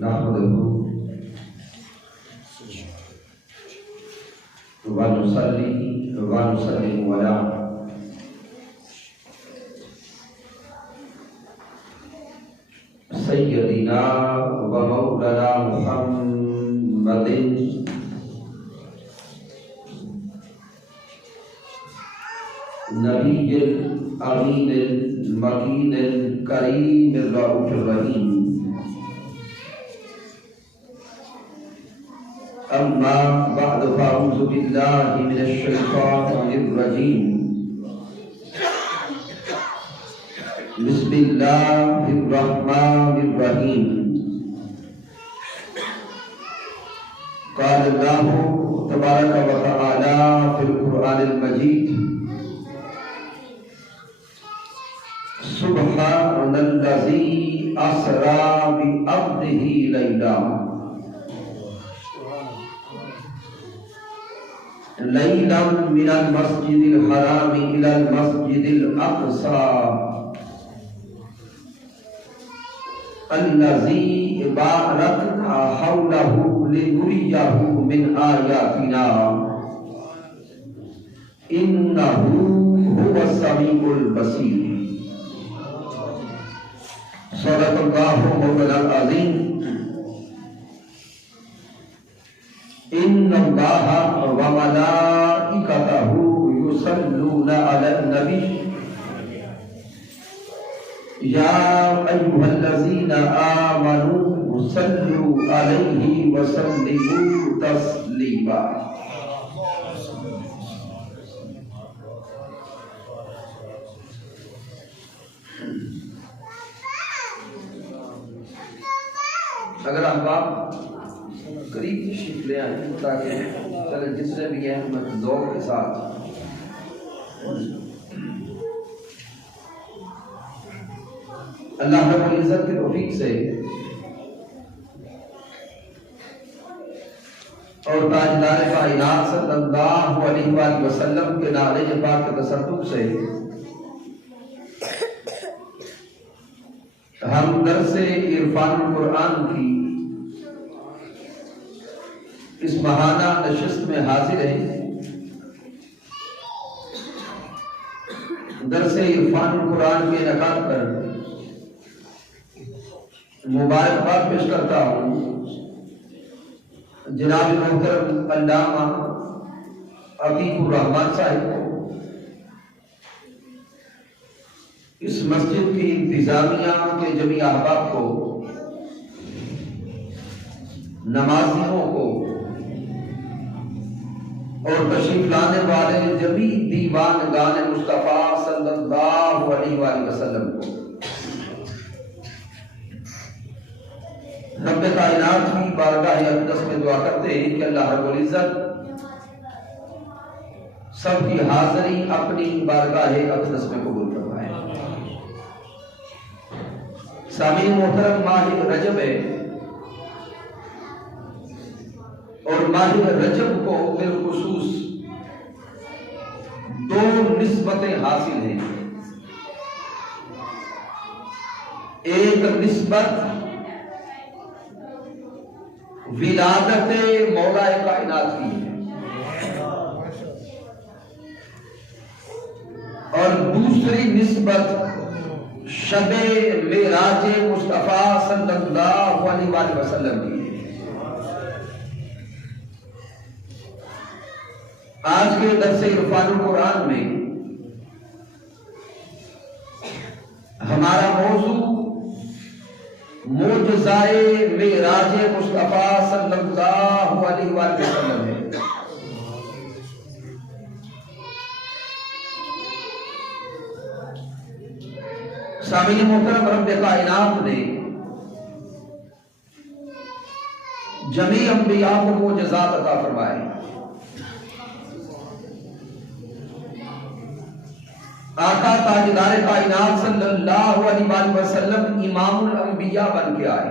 نحمده ونصلي ونسلم على سيدنا ومولانا محمد نبي الأمين المكين الكريم الرؤوف الرحيم. أما بعد فأعوذ بالله من الشيطان الرجيم. بسم الله الرحمن الرحيم. قال الله تبارك وتعالى في القرآن المجيد: سبحان الذي أسرى بعبده ليلا من المسجد الحرام إلى المسجد الأقصى الذي باركنا حوله لنريه من آياتنا إنه هو السميع البصير. صدق الله مولانا العظيم. إن الله وملائكته يصلون على النبي يا أيها الذين آمنوا صلوا عليه وسلموا تسليما. اگر احباب قریب تشریف لے آئیں تاکہ چلے جتنے بھی ہیں ہم ذوق کے ساتھ اللہ رب العزت کے توفیق سے اور تاجدار کائنات صلی اللہ علیہ وآلہ وسلم کے نعرے پاک کے تصدق سے ہم درس عرفان القرآن کی اس ماہانہ نشست میں حاضر ہیں. درس عرفان القرآن کے انعقاد پر مبارکباد پیش کرتا ہوں جناب محترم علامہ عتیق الرحمان صاحب کو، اس مسجد کی انتظامیہ کے جمیع احباب کو، نمازیوں کو اور تشریف لانے والے جمیع دیوان گان مصطفیٰ صلی اللہ علیہ وآلہ وسلم کو. رب کائنات کی بارگاہ اقدس میں دعا کرتے ہیں کہ اللہ رب العزت سب کی حاضری اپنی بارگاہ اقدس میں قبول فرمائے. سامعین محترم، ماہ رجب ہے اور ماہ رجب کو بالخصوص دو نسبتیں حاصل ہیں. ایک نسبت ولادت مولا کائنات کی ہے اور دوسری نسبت شب معراج مصطفیٰ صلی اللہ علیہ وآلہ وسلم کی ہے. آج کے درس عرفان القرآن میں ہمارا موضوع معجزائے معراج مصطفیٰ صلی اللہ علیہ وآلہ وسلم ہے. سامعین محترم، رب کائنات نے جمیع انبیاء کو معجزات عطا فرمائے. آقا تاجدار کائنات صلی اللہ علیہ وآلہ وسلم امام الانبیاء بن کے آئے.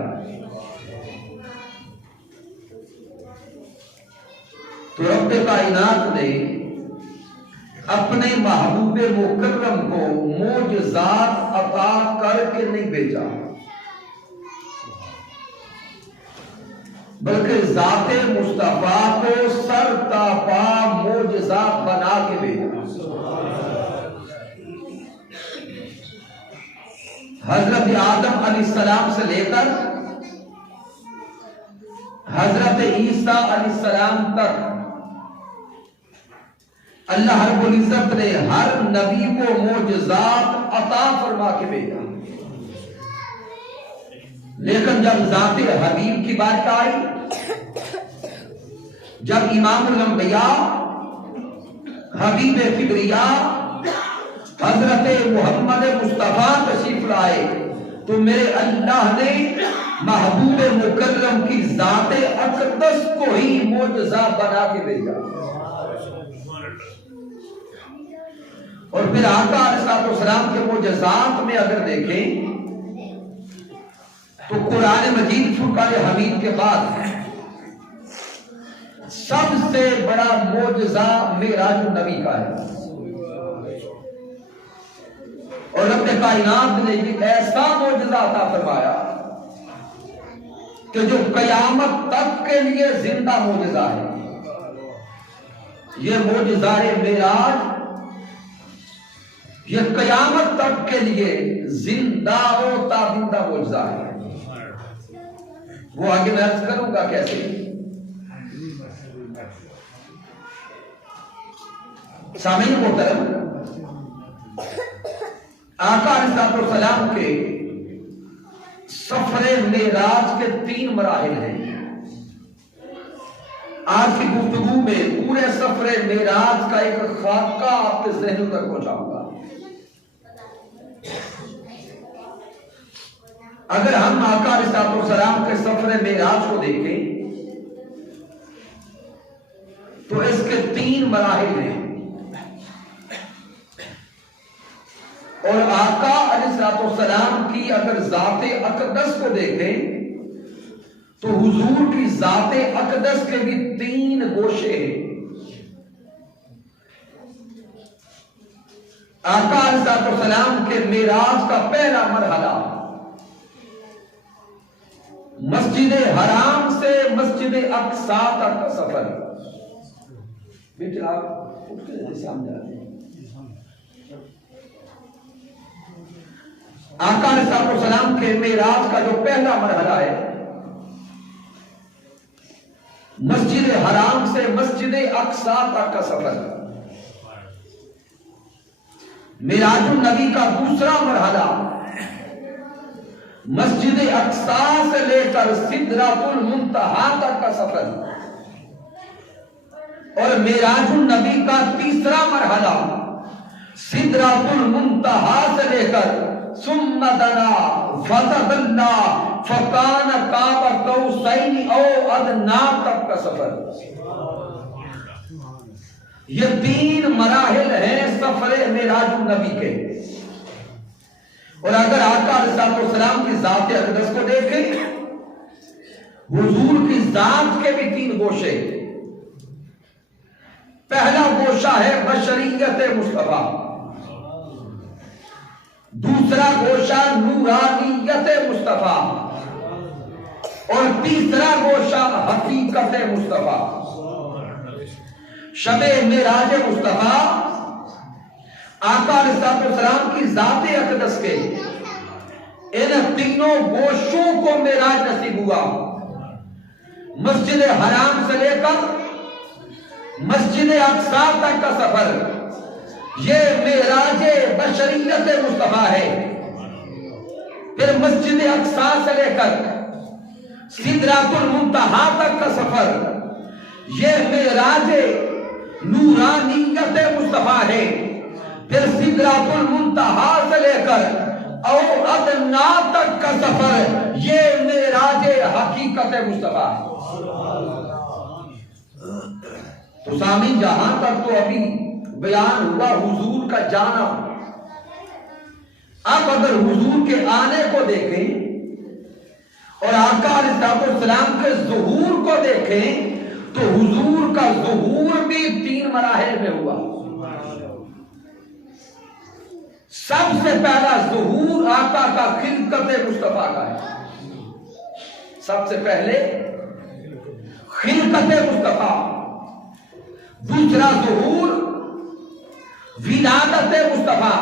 تو رب کائنات نے اپنے محبوب مکرم کو معجزات عطا کر کے نہیں بھیجا، بلکہ ذات مصطفیٰ کو سر تا پا معجزات بنا کے بھیجا۔ حضرت آدم علیہ السلام سے لے کر حضرت عیسیٰ علیہ السلام تک اللہ رب العزت نے ہر نبی کو معجزات عطا فرما کے بھیجا، لیکن جب ذات حبیب کی بات آئی، جب امام الانبیاء حبیب کبریا حضرت محمد مصطفیٰ تشریف لائے، تو میرے اللہ نے محبوب مکرم کی ذات اقدس کو ہی معجزہ بنا کے بھیجا۔ اور پھر آقا علیہ السلام کے معجزات میں اگر دیکھیں تو قرآن مجید فرقان حمید کے بعد سب سے بڑا معجزہ معراج النبی کا ہے، اور رب کائنات نے یہ ایسا معجزہ عطا فرمایا کہ جو قیامت تک کے لیے زندہ معجزہ ہے۔ یہ معجزہ معراج یہ قیامت تک کے لیے زندہ و تابندہ معجزہ ہے۔ وہ آگے میں عرض کروں گا کیسے۔ سامعین محترم، آقا علیہ السلام کے سفر معراج کے 3 مراحل ہیں۔ آج کی گفتگو میں پورے سفر معراج کا ایک خاکہ آپ کے ذہنوں تک پہنچاؤں گا۔ اگر ہم آقا علیہ السلام کے سفر معراج کو دیکھیں تو اس کے 3 مراحل ہیں، اور آقا علیہ السلام کی اگر ذات اقدس کو دیکھیں تو حضور کی ذات اقدس کے بھی 3 گوشے ہیں۔ آقا علیہ السلام کے معراج کا پہلا مرحلہ مسجد حرام سے مسجد اقصی تک کا سفر۔ بیٹے آپ اٹھ کے سامنے آ رہے ہیں۔ آقا علیہ السلام کے معراج کا جو پہلا مرحلہ ہے مسجد حرام سے مسجد اقصی تک کا سفر۔ معراج النبی کا دوسرا مرحلہ مسجد اقصی سے لے کر سدرۃ المنتہا تک کا سفر، اور معراج النبی کا تیسرا مرحلہ سدرۃ المنتہا سے لے کر ثم دنا فتدلی فکان قاب قوسین او ادنی تک کا سفر۔ یہ 3 مراحل ہیں سفر معراج النبی کے۔ اور اگر آقا علیہ السلام کی ذات اقدس کو دیکھیں، حضور کی ذات کے بھی 3 گوشے۔ پہلا گوشہ ہے بشریت مصطفیٰ، دوسرا گوشہ نورانیت مصطفیٰ، اور تیسرا گوشہ حقیقت مصطفیٰ۔ شب معراج مصطفیٰ آقا علیہ السلام کی ذات اقدس کے ان 3 گوشوں کو معراج نصیب ہوا۔ مسجد حرام سے لے کر مسجد اقصی تک کا سفر، یہ معراج بشریت مصطفیٰ ہے۔ پھر مسجد اقصی سے لے کر سدرۃ المنتہا تک کا سفر، یہ معراج نورانیت مصطفیٰ ہے۔ پھر سدرۃ المنتہا سے لے کر او ادنا تک کا سفر، یہ معراج حقیقت مصطفیٰ ہے۔ تو سامعین، جہاں تک تو ابھی بیان ہوا حضور کا جانا، اب اگر حضور کے آنے کو دیکھیں اور آقا علیہ السلام کے ظہور کو دیکھیں تو حضور کا ظہور بھی 3 مراحل میں ہوا۔ سب سے پہلا ظہور آقا کا خلقت مصطفیٰ کا ہے۔ سب سے پہلے خلقت مصطفیٰ، دوسرا ظہور ولادت مصطفیٰ،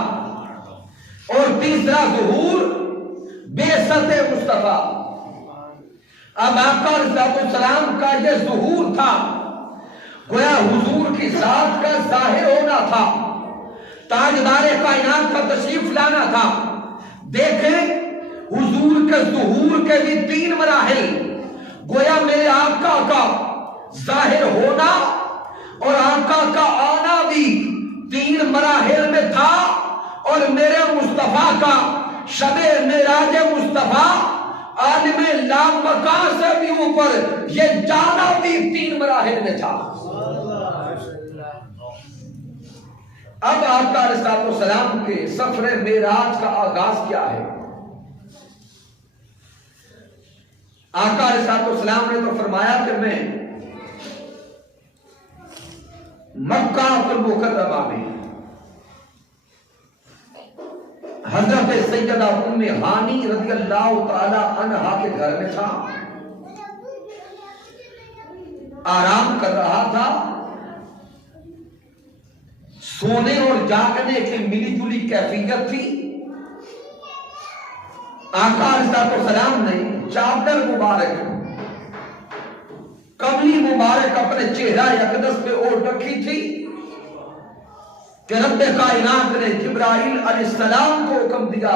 اور تیسرا ظہور بعثت مصطفیٰ۔ اب آقا علیہ السلام کا یہ ظہور تھا، گویا حضور کی ذات کا ظاہر ہونا تھا، تاجدار کائنات کا تشریف لانا تھا۔ دیکھیں حضور کے ظہور کے بھی 3 مراحل، گویا میرے آقا کا ظاہر ہونا اور آقا کا آنا بھی 3 مراحل میں تھا، اور میرے مصطفیٰ کا شب معراج مصطفیٰ عالم لامکان سے بھی اوپر یہ جانا بھی 3 مراحل میں تھا۔ اب آقا علیہ السلام کے سفر معراج کا آغاز کیا ہے؟ آقا علیہ السلام نے تو فرمایا کہ میں مکہ المکرمہ میں حضرت سیدہ ام ہانی رضی اللہ تعالی عنہا کے گھر میں تھا، آرام کر رہا تھا، سونے اور جاگنے کی ملی جلی کیفیت تھی۔ آقا علیہ السلام نے چادر مبارک، کملی مبارک اپنے چہرہ اقدس پہ اوڑھ رکھی تھی کہ رب کائنات نے جبرائیل علیہ السلام کو حکم دیا،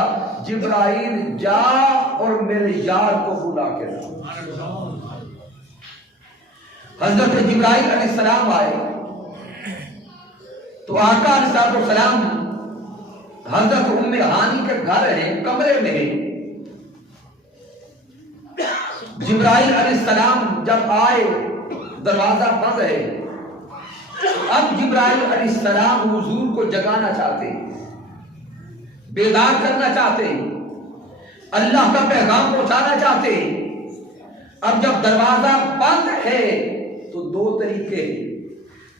جبرائیل جا اور میرے یار کو بلا کے لا۔ حضرت جبرائیل علیہ السلام آئے تو آقا علیہ السلام حضرت ام ہانی کے گھر ہیں، کمرے میں ہیں۔ جبرائیل علیہ السلام جب آئے دروازہ بند ہے، اب جبرائیل علیہ السلام حضور کو جگانا چاہتے، بیدار کرنا چاہتے، اللہ کا پیغام پہنچانا چاہتے۔ اب جب دروازہ بند ہے تو 2 طریقے،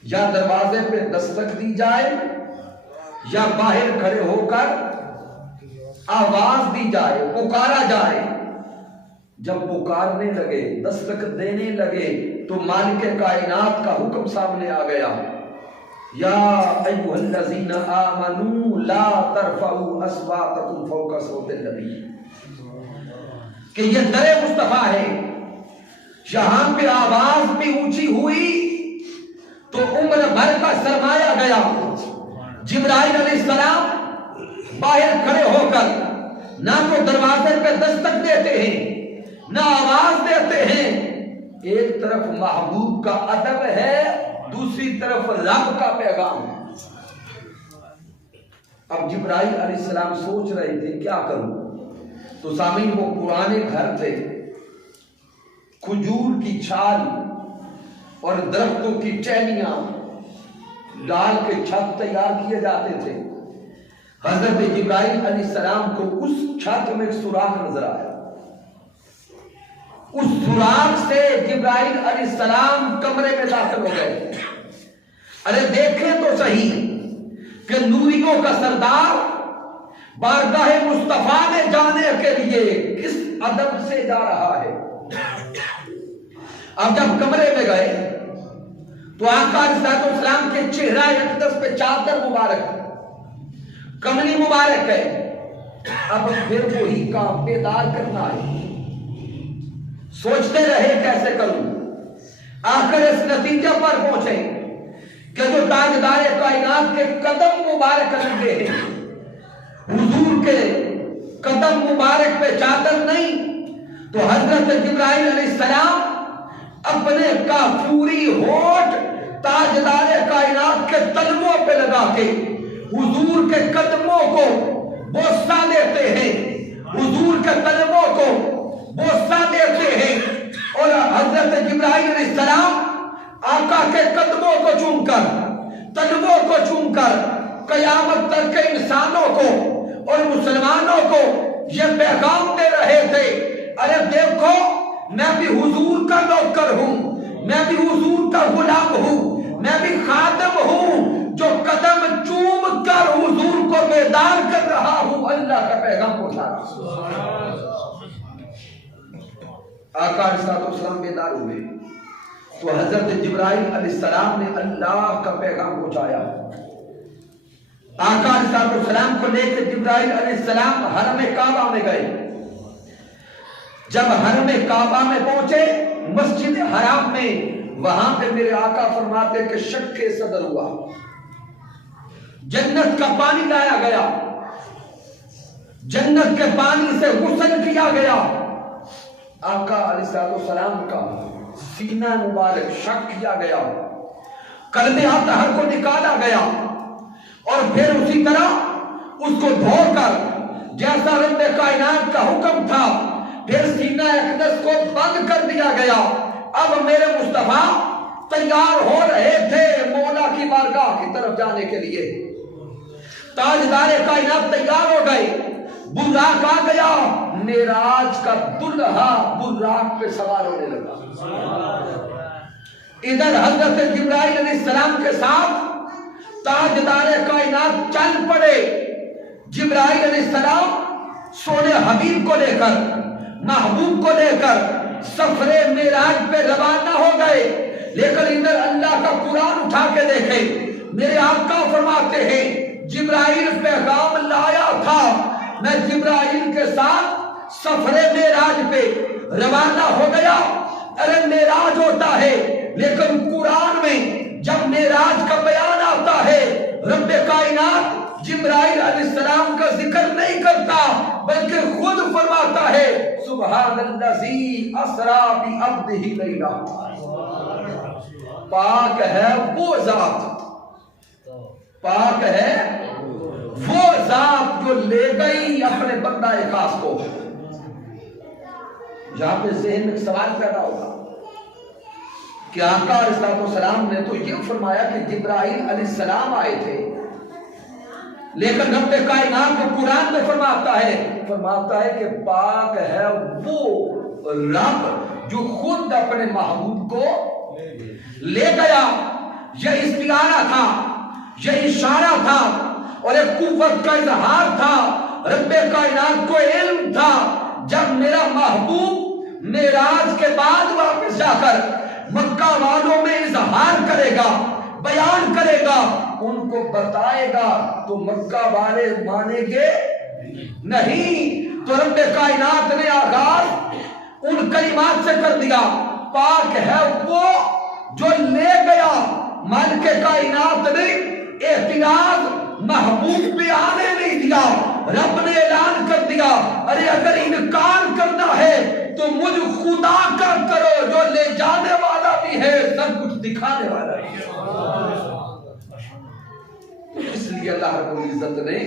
یا دروازے پہ دستک دی جائے یا باہر کھڑے ہو کر آواز دی جائے، پکارا جائے۔ جب پکارنے لگے، دستک دینے لگے تو مالک کائنات کا حکم سامنے آ گیا، یا ایھا الذین آمنوا لا ترفعوا اصواتکم فوق صوت النبی، کہ یہ در مصطفیٰ ہے، یہاں پہ آواز بھی اونچی ہوئی تو عمر بھر کا سرمایہ گیا۔ جبرائیل علیہ السلام باہر کھڑے ہو کر نہ تو دروازے پہ دستک دیتے ہیں نہ آواز دیتے ہیں۔ ایک طرف محبوب کا ادب ہے، دوسری طرف رب کا پیغام۔ اب جبرائیل علیہ السلام سوچ رہے تھے کیا کروں، تو سامعین وہ پرانے گھر تھے، کھجور کی چھال اور درختوں کی ٹہنیاں ڈال کے چھت تیار کیے جاتے تھے۔ حضرت جبرائیل علیہ السلام کو اس چھت میں ایک سوراخ نظر آیا، اس سوراخ سے جبرائیل علیہ السلام کمرے میں داخل ہو گئے۔ ارے دیکھیں تو صحیح کہ نوریوں کا سردار بارگاہ مصطفیٰ میں جانے کے لیے کس ادب سے جا رہا ہے۔ اب جب کمرے میں گئے تو آقا علیہ السلام کے چہرہ اقدس پہ چادر مبارک، کملی مبارک ہے۔ اب پھر وہی کام، بیدار کرنا ہے۔ سوچتے رہے کیسے کروں، آخر اس نتیجے پر پہنچے کہ جو تاجدار کائنات کے قدم مبارک لگے ہیں، حضور کے قدم مبارک پہ چادر نہیں تو حضرت جبرائیل علیہ السلام اپنے کافوری ہونٹ تاجدار کائنات کے تلووں پہ لگا کے حضور کے قدموں کو بوسہ دیتے ہیں، حضور کے قدموں کو بوسہ دیتے ہیں، اور حضرت جبرائیل علیہ السلام آقا کے قدموں کو چوم کر، تلووں کو چوم کر قیامت تک کے انسانوں کو اور مسلمانوں کو یہ پیغام دے رہے تھے، ارے دیکھو میں بھی حضور کا نوکر ہوں، میں بھی حضور کا غلام ہوں، میں بھی خادم ہوں جو قدم چوم کر حضور کو بیدار کر رہا ہوں، اللہ کا پیغام پہنچا رہا ہوں۔ آقا علیہ السلام بیدار ہوئے، تو حضرت جبرائیل علیہ السلام نے اللہ کا پیغام پہنچایا. آقا علیہ السلام کو لے کے جبرائیل علیہ السلام حرم کعبہ میں گئے. جب حرم کعبہ میں پہنچے مسجد حرام میں، وہاں پہ میرے آقا فرماتے کہ شک صدر ہوا، جنت کا پانی لایا گیا، جنت کے پانی سے غسل کیا گیا. آقا علیہ السلام کا سینہ مبارک شک کیا گیا، قلب اطہر کو نکالا گیا، اور پھر اسی طرح اس کو دھو کر جیسا رب کائنات کا حکم تھا پھر سینہ اقدس کو بند کر دیا گیا. اب میرے مصطفیٰ تیار ہو رہے تھے مولا کی بارگاہ کی طرف جانے کے لیے. تاجدار کائنات تیار ہو گئے، براق آ گیا، معراج کا دلہا براق پہ سوار ہونے لگا. ادھر حضرت جبرائیل علیہ السلام کے ساتھ تاجدار کائنات چل پڑے. جبرائیل علیہ السلام سونے حبیب کو لے کر، محبوب کو لے کر سفر معراج پہ روانہ ہو گئے. لیکن ادھر اللہ کا قرآن اٹھا کے دیکھے، میرے آقا فرماتے ہیں جبرائیل پیغام لایا تھا، میں جبرائیل کے ساتھ سفر معراج پہ روانہ ہو گیا. ارے معراج ہوتا ہے لیکن قرآن میں جب معراج کا بیان آتا ہے رب کائنات جبرائیل علیہ السلام کا ذکر نہیں کرتا بلکہ خود فرماتا ہے سبحان الذی اسری بعبدہ لیلا. پاک ہے وہ ذات، پاک ہے وہ ذات جو لے گئی اپنے بندہ خاص کو. یہاں پہ ذہن میں سوال پیدا ہوگا کہ آقا علیہ السلام نے تو یہ فرمایا کہ جبرائیل علیہ السلام آئے تھے، لیکن رب کائنات کو قرآن میں فرماتا ہے کہ پاک ہے وہ رب جو خود اپنے محبوب کو لے گیا. یہ استعارہ تھا، یہ اشارہ تھا اور ایک قوت کا اظہار تھا. رب کائنات کو علم تھا جب میرا محبوب معراج کے بعد واپس جا کر مکہ والوں میں اظہار کرے گا، بیان کرے گا، ان کو بتائے گا تو مکہ والے مانیں گے نہیں. تو رب کائنات نے آغاز ان کلمات سے کر دیا، پاک ہے وہ جو لے گیا. مالک کائنات نے احتیاط محبوب پہ آنے نہیں دیا. رب نے اعلان کر دیا ارے اگر انکار کرنا ہے تو مجھ خدا کا کرو جو لے جانے والا بھی ہے، سب کچھ دکھانے والا ہے. اس لیے اللہ رب العزت نے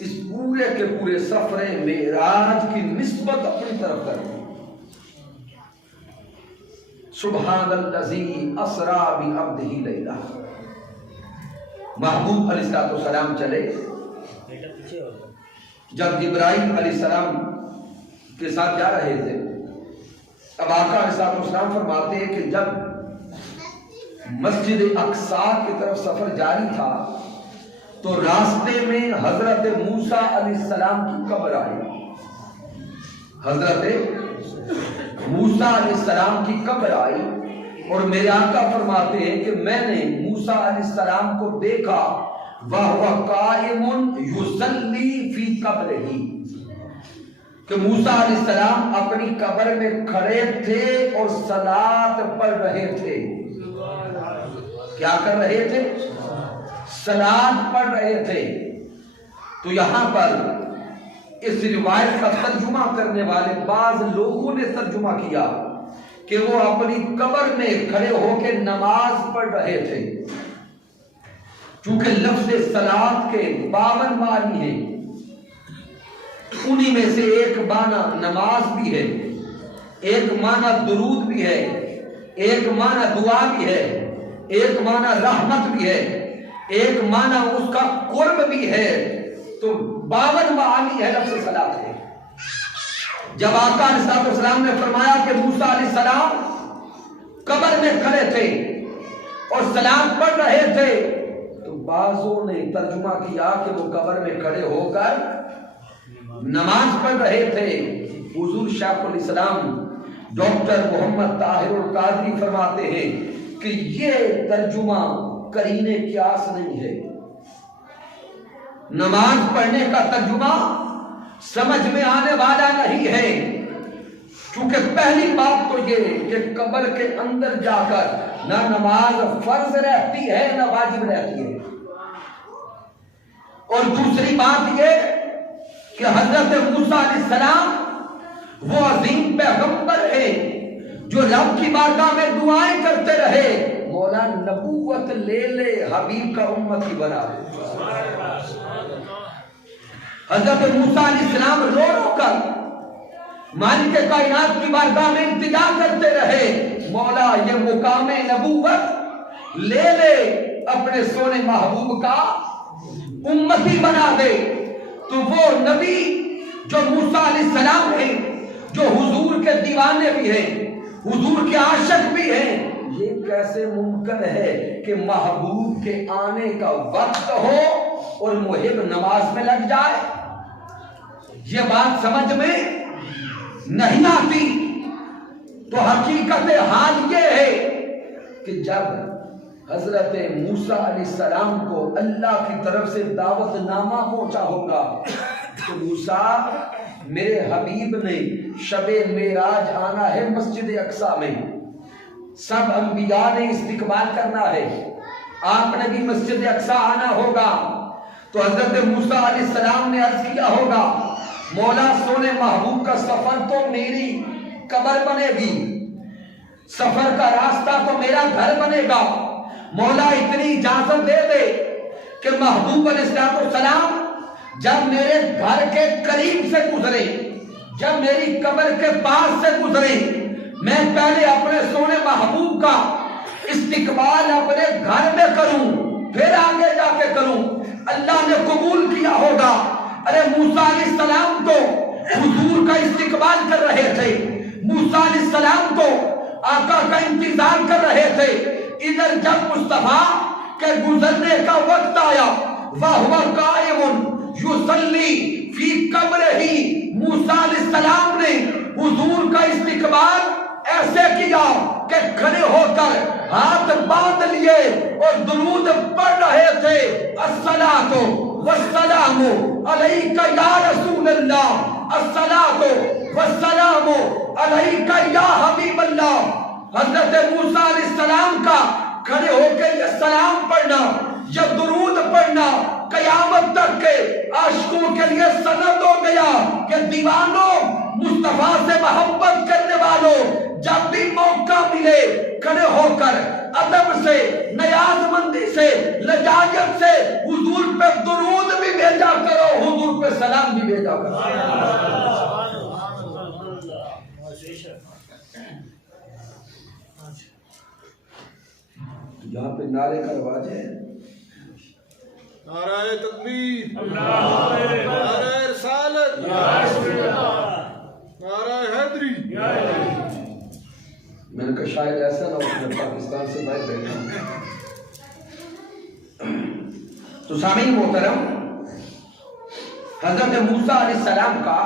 اس پورے کے پورے سفر معراج کی نسبت اپنی طرف کر دی. سبحان الذی اسری بعبدہ لیلا. محبوب علیہ السلام چلے. جب جبرائیل علیہ السلام کے ساتھ جا رہے تھے اب آقا علیہ السلام فرماتے ہیں کہ جب مسجد اقصی کی طرف سفر جاری تھا تو راستے میں حضرت موسیٰ علیہ السلام کی قبر آئی. حضرت موسیٰ علیہ السلام کی قبر آئی اور میرے آقا فرماتے ہیں کہ میں نے موسیٰ علیہ السلام کو دیکھا وَهُوَ قَائِمٌ يُصَلِّي فِي قَبْرِهِ کہ موسیٰ علیہ السلام اپنی قبر میں کھڑے تھے اور صلاۃ پڑھ رہے تھے. کیا کر رہے تھے؟ صلاۃ پڑھ رہے تھے. تو یہاں پر اس روایت کا ترجمہ کرنے والے بعض لوگوں نے ترجمہ کیا کہ وہ اپنی قبر میں کھڑے ہو کے نماز پڑھ رہے تھے. چونکہ لفظ صلاۃ کے 52 معنی ہیں، انہی میں سے ایک معنی نماز بھی ہے، ایک معنی درود بھی ہے، ایک معنی دعا بھی ہے، ایک معنی رحمت بھی ہے، ایک معنی اس کا قرب بھی ہے. تو 52 معنی ہے لفظ صلاۃ ہے. جب آقا علیہ السلام نے فرمایا کہ موسیٰ علیہ السلام قبر میں کھڑے تھے اور صلاۃ پڑھ رہے تھے تو بعضوں نے ترجمہ کیا کہ وہ قبر میں کھڑے ہو کر نماز پڑھ رہے تھے. حضور شیخ الاسلام ڈاکٹر محمد طاہر القادری فرماتے ہیں کہ یہ ترجمہ قرینِ قیاس نہیں ہے، نماز پڑھنے کا ترجمہ سمجھ میں آنے والا نہیں ہے، چونکہ پہلی بات تو یہ کہ قبر کے اندر جا کر نہ نماز فرض رہتی ہے نہ واجب رہتی ہے، اور دوسری بات یہ کہ حضرت موسیٰ علیہ السلام وہ عظیم پیغمبر ہے جو رب کی بارگاہ میں دعائیں کرتے رہے، مولا نبوت لے لے حبیب کا امتی بنا دے۔ حضرت موسیٰ علیہ السلام رو رو کر مالک کائنات کی بارگاہ میں التجا کرتے رہے، مولا یہ مقام نبوت لے لے اپنے سونے محبوب کا امتی بنا دے۔ تو وہ نبی جو موسیٰ علیہ السلام ہیں، جو حضور کے دیوانے بھی ہیں، حضور کے عاشق بھی ہیں، یہ کیسے ممکن ہے کہ محبوب کے آنے کا وقت ہو اور محب نماز میں لگ جائے؟ یہ بات سمجھ میں نہیں آتی۔ تو حقیقت حال یہ ہے کہ جب حضرت موسیٰ علیہ السلام کو اللہ کی طرف سے دعوت نامہ پہنچا ہوگا تو موسیٰ میرے حبیب نے شب معراج آنا ہے مسجد اقصی میں، سب انبیاء نے استقبال کرنا ہے، آپ نے بھی مسجد اقصی آنا ہوگا۔ تو حضرت موسیٰ علیہ السلام نے عرض کیا ہوگا، مولا سونے محبوب کا سفر تو میری قبر بنے گی، سفر کا راستہ تو میرا گھر بنے گا، مولا اتنی اجازت دے دے کہ محبوب علیہ السلام جب میرے گھر کے قریب سے گزرے، جب میری قبر کے پاس سے گزرے، میں پہلے اپنے سونے محبوب کا استقبال اپنے گھر میں کروں، پھر آگے جا کے کروں۔ اللہ نے قبول کیا ہوگا۔ ارے موسیٰ علیہ السلام تو حضور کا استقبال کر رہے تھے، موسیٰ علیہ السلام تو آقا کا انتظار کر رہے تھے، ادھر جب مصطفیٰ کے گزرنے کا وقت آیا، وَهُوَ قَائِمٌ یُصَلِّی فی قبرہ، موسیٰ علیہ السلام نے حضور کا استقبال ایسے کیا کہ کھڑے ہو کر ہاتھ باندھ لیے اور درود پڑھ رہے تھے، الصلاۃ والسلام علیک یا رسول اللہ، الصلاۃ والسلام علیک یا حبیب اللہ۔ حضرت موسیٰ علیہ السلام کا کھڑے ہو کے یہ سلام پڑھنا، یہ درود پڑھنا قیامت تک کے عاشقوں کے لیے سند ہو گیا کہ دیوانوں، مصطفیٰ سے محبت کرنے والوں، جب بھی موقع ملے کھڑے ہو کر ادب سے، نیاز مندی سے، لجاجت سے حضور پہ درود بھی بھیجا کرو، حضور پہ سلام بھی بھیجا کرو۔ یہاں پہ نعرے کا رواج ہے، نعرہ تکبیر، نعرہ رسالت، نعرہ حیدری۔ میں نے کہا شاید ایسا نہ ہو کہ میں پاکستان سے باہر بیٹھا ہوں۔ تو سامعین محترم، حضرت موسیٰ علیہ السلام کا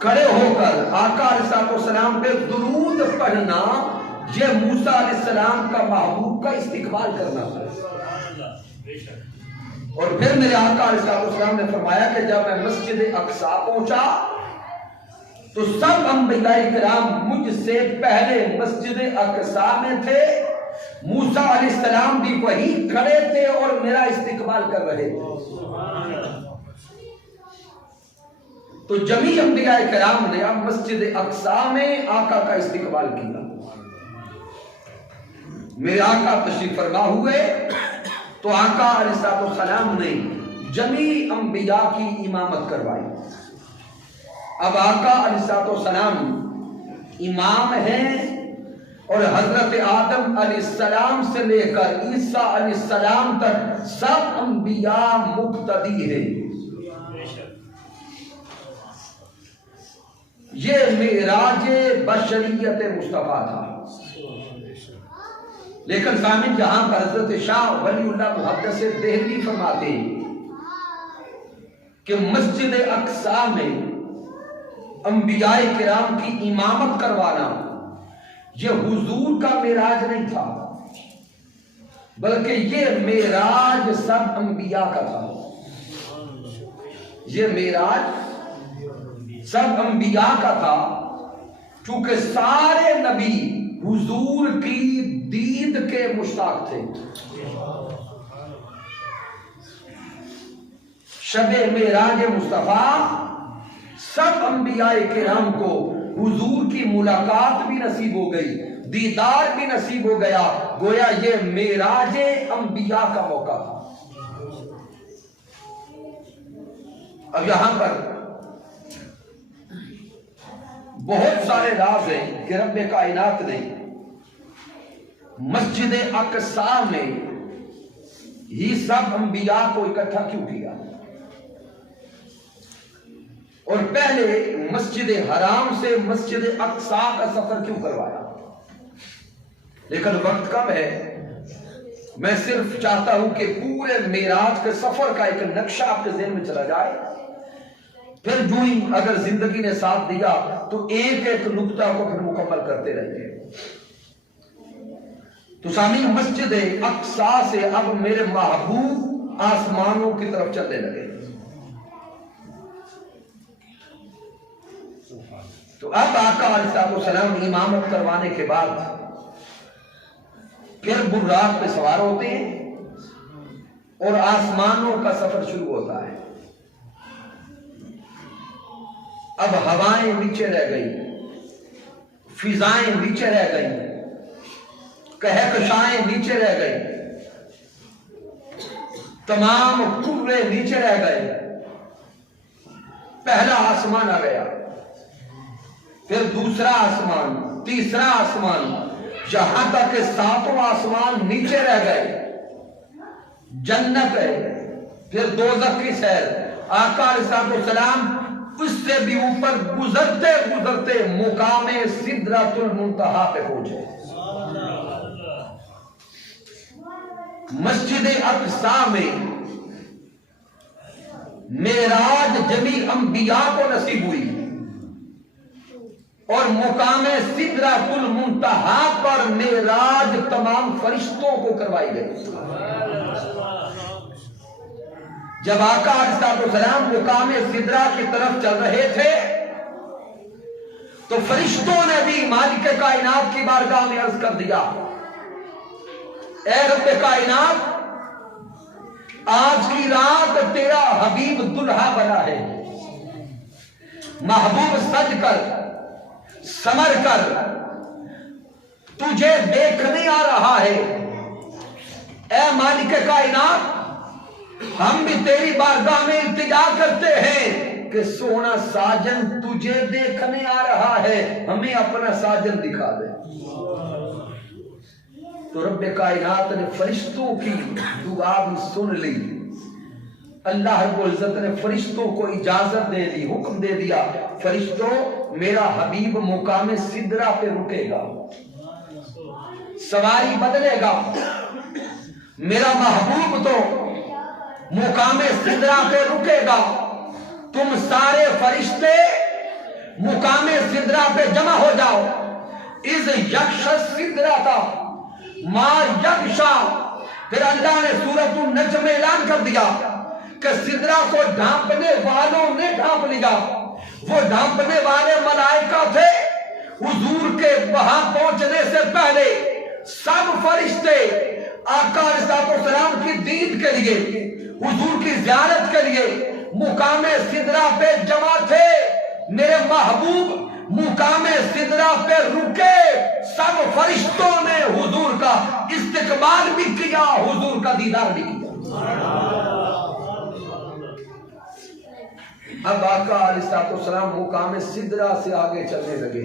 کھڑے ہو کر آقا علیہ السلام پہ درود پڑھنا، یہ موسیٰ علیہ السلام کا محبوب کا استقبال کرنا تھا۔ اور پھر میرے آقا علیہ السلام نے فرمایا کہ جب میں مسجد اقصی پہنچا تو سب انبیاء کرام مجھ سے پہلے مسجد اقصی میں تھے، موسیٰ علیہ السلام بھی وہیں کھڑے تھے اور میرا استقبال کر رہے تھے۔ تو جمیع انبیاء کرام نے اب مسجد اقصی میں آقا کا استقبال کیا۔ میرے آقا تشریف فرما ہوئے تو آقا علیہ السلام نے جمیع انبیاء کی امامت کروائی۔ اب آقا علیہ السلام امام ہیں اور حضرت آدم علیہ السلام سے لے کر عیسیٰ علیہ السلام تک سب انبیاء مقتدی ہیں۔ یہ معراج بشریت مصطفیٰ تھا۔ لیکن سامعین، جہاں پر حضرت شاہ ولی اللہ محدث دہلوی فرماتے ہیں کہ مسجد اقصی میں انبیاء کرام کی امامت کروانا یہ حضور کا معراج نہیں تھا، بلکہ یہ معراج سب انبیاء کا تھا۔ یہ معراج سب انبیاء کا تھا، کیونکہ سارے نبی حضور کی دید کے مشتاق تھے۔ شب معراج مصطفیٰ سب انبیاء کرام کو حضور کی ملاقات بھی نصیب ہو گئی، دیدار بھی نصیب ہو گیا، گویا یہ معراج انبیاء کا موقع تھا۔ اب یہاں پر بہت سارے راز ہیں کہ رب کائنات نے مسجد اقصی میں ہی سب انبیاء کو اکٹھا کیوں کیا، اور پہلے مسجد حرام سے مسجد اقصی کا سفر کیوں کروایا۔ لیکن وقت کم ہے، میں صرف چاہتا ہوں کہ پورے معراج کے سفر کا ایک نقشہ آپ کے ذہن میں چلا جائے، پھر جو ہی اگر زندگی نے ساتھ دیا تو ایک ایک نقطہ کو پھر مکمل کرتے رہیں گے۔ تو سامعین، مسجد اقصی سے اب میرے محبوب آسمانوں کی طرف چلنے لگے۔ تو اب آقا علیہ السلام امامت کروانے کے بعد پھر براق پہ سوار ہوتے ہیں اور آسمانوں کا سفر شروع ہوتا ہے۔ اب ہوائیں نیچے رہ گئی، فضائیں نیچے رہ گئی، کہکشائیں نیچے رہ گئی، تمام کرے نیچے رہ گئے۔ پہلا آسمان آ گیا، پھر دوسرا آسمان، تیسرا آسمان، یہاں تک کہ ساتوں آسمان نیچے رہ گئے۔ جنت ہے، پھر دوزخ کی سیر۔ آقا علیہ السلام اس سے بھی اوپر گزرتے گزرتے مقام سدرۃ المنتہا پہ پہنچے۔ مسجد اقصی میں معراج جمیع انبیاء کو نصیب ہوئی، اور مقام سدرۃ المنتہا پر معراج تمام فرشتوں کو کروائی گئی۔ جب آقا علیہ السلام مقام سدرہ کی طرف چل رہے تھے تو فرشتوں نے بھی مالک کائنات کی بارگاہ میں عرض کر دیا، اے رب کائنات، آج کی رات تیرا حبیب دلہا بنا ہے، محبوب سج کر سمر کر تجھے دیکھنے آ رہا ہے۔ اے مالک کائنات، ہم بھی تیری بارگاہ میں التجا کرتے ہیں کہ سونا ساجن تجھے دیکھنے آ رہا ہے، ہمیں اپنا ساجن دکھا دے۔ تو رب کائنات نے فرشتوں کی دعا بھی سن لی۔ اللہ رب العزت نے فرشتوں کو اجازت دے دی، حکم دے دیا، فرشتوں، میرا حبیب مقام سدرہ پہ رکے گا، سواری بدلے گا، میرا محبوب تو مقام سدرہ پہ رکے گا، تم سارے فرشتے مقام سدرہ پہ جمع ہو جاؤ۔ اذ یغشی السدرۃ ما یغشی، پھر اللہ نے سورۃ النجم میں اعلان کر دیا کہ سدرہ کو ڈھانپنے والوں نے ڈھانپ لیا۔ وہ ڈھانپنے والے ملائکہ تھے، حضور کے وہاں پہنچنے سے پہلے سب فرشتے آقا علیہ السلام کی دید کے لیے، حضور کی زیارت کے لیے مقام سدرہ پہ جمع تھے۔ میرے محبوب مقام سدرہ پہ رکے، سب فرشتوں نے حضور کا استقبال بھی کیا، حضور کا دیدار بھی کیا۔ اب آقا علیہ السلام مقام سدرہ سے آگے چلنے لگے۔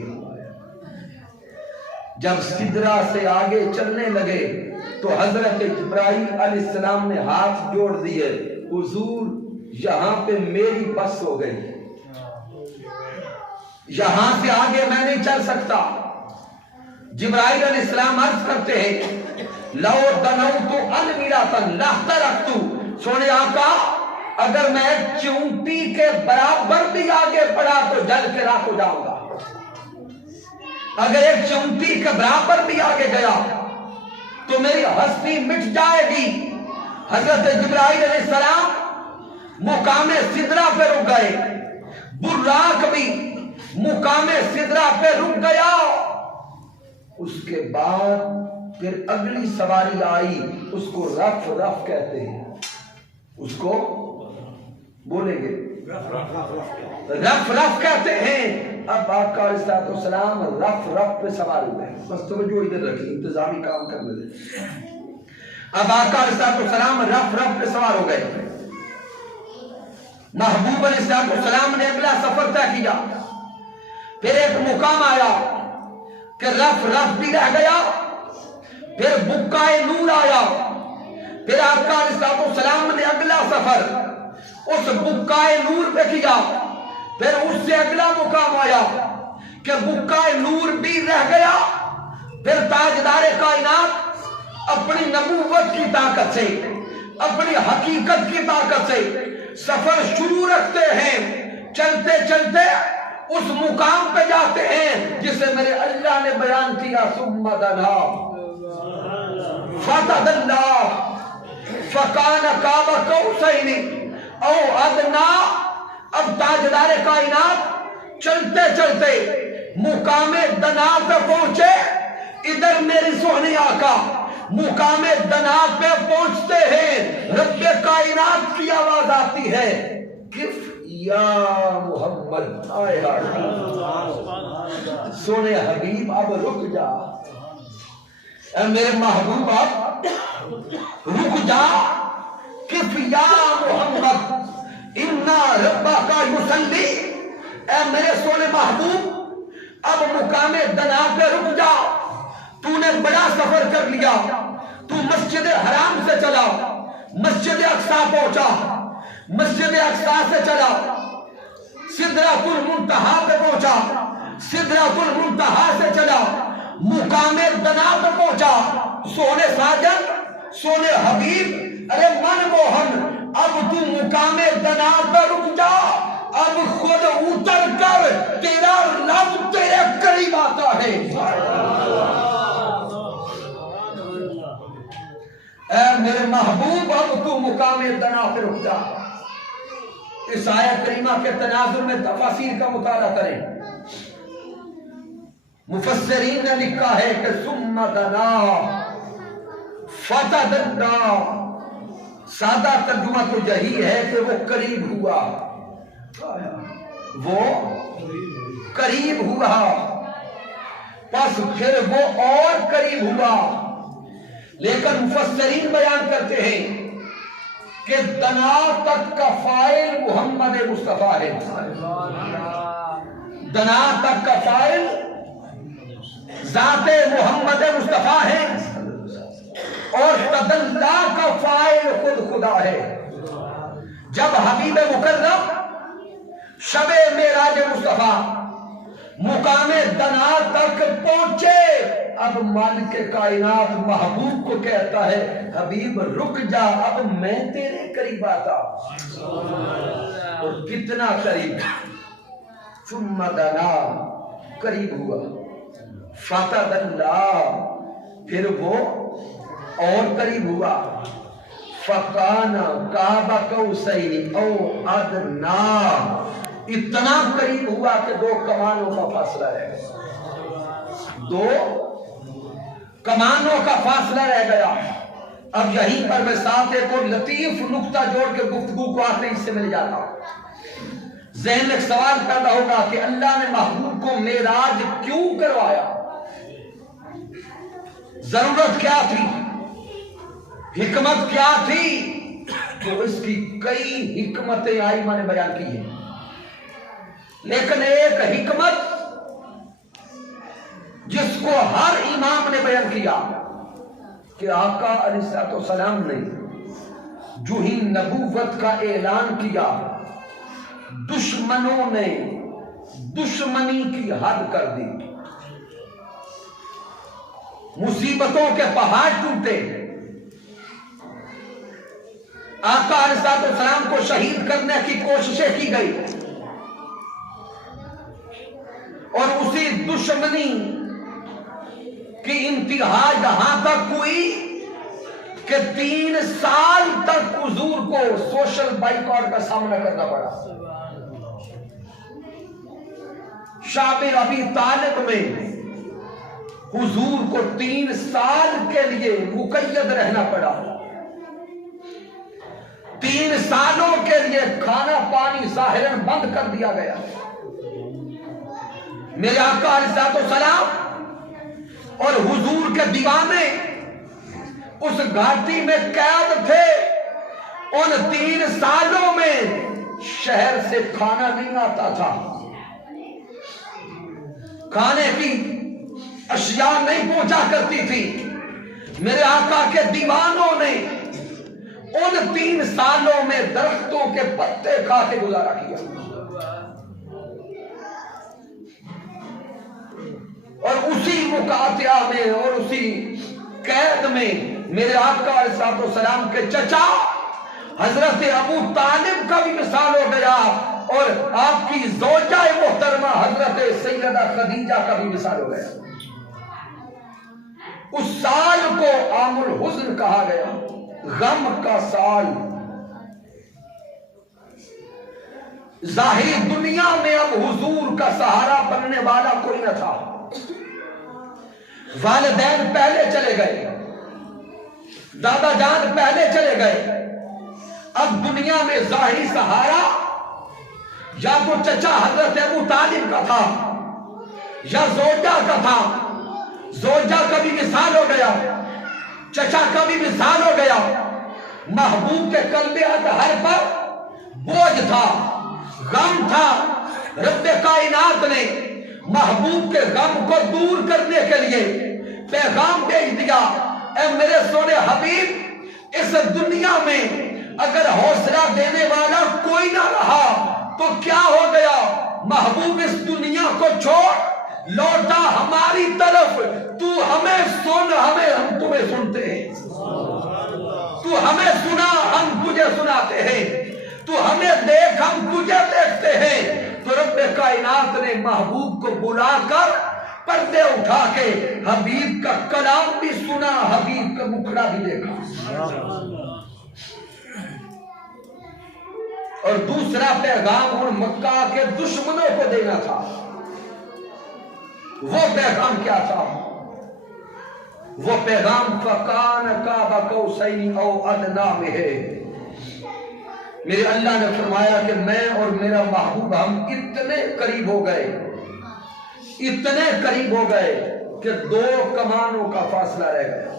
جب سدرہ سے آگے چلنے لگے تو حضرت جبرائیل علیہ السلام نے ہاتھ جوڑ دیے، حضور یہاں پہ میری بس ہو گئی، یہاں سے آگے میں نہیں چل سکتا۔ جبرائیل علیہ السلام عرض کرتے ہیں، لو دنوت انمیراتن لاحترقت، سونے آقا اگر میں چونٹی کے برابر بھی آگے پڑا تو جل کے راکھ ہو جاؤں گا. اگر ایک چونٹی کے برابر بھی آگے گیا تو میری ہستی مٹ جائے گی. حضرت جبرائیل علیہ السلام مقام سدرہ پہ رک گئے. براق بھی مقام سدرہ پہ رک گیا. اس کے بعد پھر اگلی سواری آئی, اس کو رف رف کہتے ہیں. اس کو بولیں گے رف رف کہتے ہیں. اب آقا علیہ السلام رف رف پہ سوار ہوئے. بس توجہ ادھر رکھیں, انتظامی کام کرنے دیں. اب آقا علیہ السلام رف رف پہ سوار ہو گئے. محبوب علیہ السلام نے اگلا سفر طے کیا. پھر ایک مقام آیا کہ رف رف بھی رہ گیا. پھر بکائے نور آیا. پھر آقا علیہ السلام نے اگلا سفر اس بکائے نور پہ کیا. پھر اس سے اگلا مقام آیا کہ بکائے نور بھی رہ گیا. پھر تاجدار کائنات اپنی نبوت کی طاقت سے, اپنی حقیقت کی طاقت سے سفر شروع رکھتے ہیں. چلتے چلتے اس مقام پہ جاتے ہیں جسے میرے اللہ نے بیان کیا, ثم دنا فتدلا فکان قاب قوسین او ادنا. اب تاجدار کائنات چلتے چلتے مقام دنا پہ پہنچے. ادھر میری سوہنی آقا مقام دنا پہ پہنچتے ہیں, رب کائنات کی آواز آتی ہے, کف یا محمد. آئے سونے حبیب اب رک جا, اے میرے محبوب اب رک جا. کف یا محمد انا ربک یصلی. اے میرے سونے محبوب اب مقام دنا پہ رک جا. تو نے بڑا سفر کر لیا. تو مسجد حرام سے چلا, مسجد اقصی پہنچا, مسجد اقصی سے چلا سدرۃ المنتہا پہ پہنچا, سدرۃ المنتہا سے چلا مقام دنا پہ پہنچا. سونے ساجن, سونے حبیب, ارے من موہن, اب تو مقام دنا پہ رک جا. اب خود اتر کر تیرا رب تیرے قریب آتا ہے. اے میرے محبوب اب تو مقام دنا پہ رک جا. اس آیت کریمہ کے تناظر میں تفاسیر کا مطالعہ کریں. مفسرین نے لکھا ہے کہ ثم دنا فتدلا. سادہ ترجمہ تو یہی ہے کہ وہ قریب ہوا, وہ قریب ہوا, پس پھر وہ اور قریب ہوا. لیکن مفسرین بیان کرتے ہیں کہ دنا تک کا فاعل محمد مصطفیٰ ہے. دنا تک کا فاعل ذات محمد مصطفیٰ ہے اور تدلا کا فاعل خود خدا ہے. جب حبیب مکرم شب معراج مصطفیٰ مقام دنا تک پہنچے, اب مالک کائنات محبوب کو کہتا ہے حبیب رک جا, اب میں تیرے قریب آتا. اور کتنا قریب. ثم دنا قریب ہوا, فتدلا پھر وہ اور قریب ہوا, فکان قاب قوسین او ادنا. اتنا قریب ہوا کہ دو کمانوں کا فاصلہ رہ گیا, دو کمانوں کا فاصلہ رہ گیا. اب یہیں پر میں ساتھ ایک اور لطیف نقطہ جوڑ کے گفتگو کو آخری حصے میں لے جاتا ہوں. ذہن میں ایک سوال پیدا ہوگا کہ اللہ نے محبوب کو معراج کیوں کروایا, ضرورت کیا تھی, حکمت کیا تھی؟ تو اس کی کئی حکمتیں آئمہ نے بیان کی ہیں, لیکن ایک حکمت جس کو ہر امام نے بیان کیا کہ آقا علیہ السلام نے جو ہی نبوت کا اعلان کیا, دشمنوں نے دشمنی کی حد کر دی, مصیبتوں کے پہاڑ ٹوٹے, آقا علیہ السلام کو شہید کرنے کی کوششیں کی گئی اور اسی دشمنی کی انتہا یہاں تک ہوئی کہ 3 سال تک حضور کو سوشل بائیکاٹ کا سامنا کرنا پڑا. شعب ابی طالب میں حضور کو 3 سال کے لیے مقید رہنا پڑا. 3 سالوں کے لیے کھانا پانی ظاہراً بند کر دیا گیا. میرے آقا علیہ السلام اور حضور کے دیوانے اس گھاٹی میں قید تھے. ان 3 سالوں میں شہر سے کھانا نہیں آتا تھا، کھانے کی اشیاء نہیں پہنچا کرتی تھی. میرے آقا کے دیوانوں نے ان 3 سالوں میں درختوں کے پتے کھا کے گزارا کیا. اور اسی مقاطعہ میں اور اسی قید میں میرے آقا علیہ السلام کے چچا حضرت ابو طالب کا بھی مثال ہو گیا اور آپ کی زوجہ محترمہ حضرت سیدہ خدیجہ کا بھی مثال ہو گیا. اس سال کو عام الحزن کہا گیا، غم کا سال. ظاہری دنیا میں اب حضور کا سہارا بننے والا کوئی نہ تھا. والدین پہلے چلے گئے، دادا جان پہلے چلے گئے. اب دنیا میں ظاہری سہارا یا تو چچا حضرت ابو طالب کا تھا یا زوجہ کا تھا. زوجہ کا بھی مثال ہو گیا، چچا کا بھی مثال ہو گیا. محبوب کے قلب اطہر پر بوجھ تھا، غم تھا. رب کائنات نے محبوب کے غم کو دور کرنے کے لیے پیغام بھیج دیا، اے میرے سونے حبیب، اس دنیا میں اگر حوصلہ دینے والا کوئی نہ رہا تو کیا ہو گیا؟ محبوب اس دنیا کو چھوڑ لوٹا ہماری طرف. تو ہمیں سن، ہم تمہیں سنتے ہیں. تو ہمیں سنا، ہم تجھے سناتے ہیں. تو ہمیں دیکھ، ہم تجھے دیکھتے ہیں. تو رب کائنات نے محبوب کو بلا کر پردے اٹھا کے حبیب کا کلام بھی سنا، حبیب کا مکھڑا بھی دیکھا. اور دوسرا پیغام ان مکہ کے دشمنوں کو دینا تھا. وہ پیغام کیا تھا؟ وہ پیغام فَقَانَ قَابَ قَوْسَيْنِ أَوْ أَدْنَىٰ میں ہے. میرے اللہ نے فرمایا کہ میں اور میرا محبوب ہم اتنے قریب ہو گئے، اتنے قریب ہو گئے کہ 2 کمانوں کا فاصلہ رہ گیا.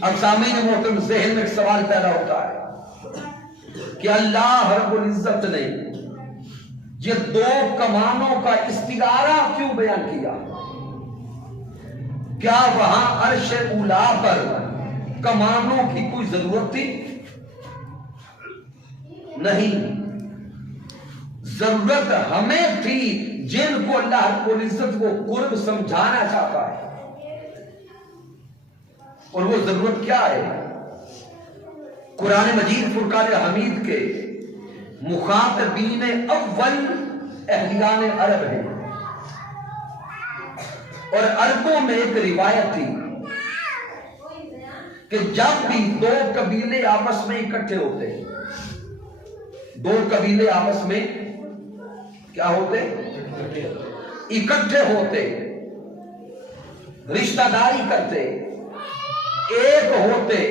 اب سامعین محترم، ذہن میں ایک سوال پیدا ہوتا ہے کہ اللہ رب العزت نے یہ 2 کمانوں کا استعارہ کیوں بیان کیا؟ کیا وہاں عرش اولا پر کمانوں کی کوئی ضرورت تھی؟ نہیں، ضرورت ہمیں تھی جن کو اللہ رب العزت کو قرب سمجھانا چاہتا ہے. اور وہ ضرورت کیا ہے؟ قرآن مجید فرقان حمید کے مخاطبین اول اہلیان عرب ہیں. اور عربوں میں ایک روایت تھی کہ جب بھی 2 قبیلے آپس میں اکٹھے ہوتے، 2 قبیلے آپس میں کیا ہوتے؟ اکٹھے ہوتے، رشتہ داری کرتے، ایک ہوتے،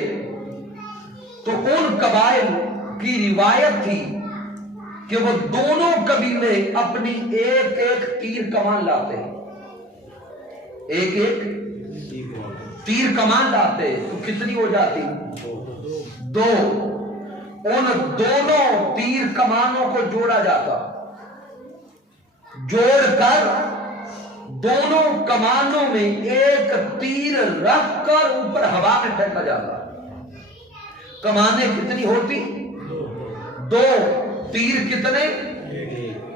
تو ان قبائل کی روایت تھی کہ وہ دونوں قبیلے اپنی ایک ایک تیر کمان لاتے، ایک ایک تیر کمان لاتے. تو کتنی ہو جاتی؟ 2. ان دونوں تیر کمانوں کو جوڑا جاتا، جوڑ کر دونوں کمانوں میں ایک تیر رکھ کر اوپر ہوا میں پھینکا جاتا. کمانیں کتنی ہوتی؟ 2. تیر کتنے؟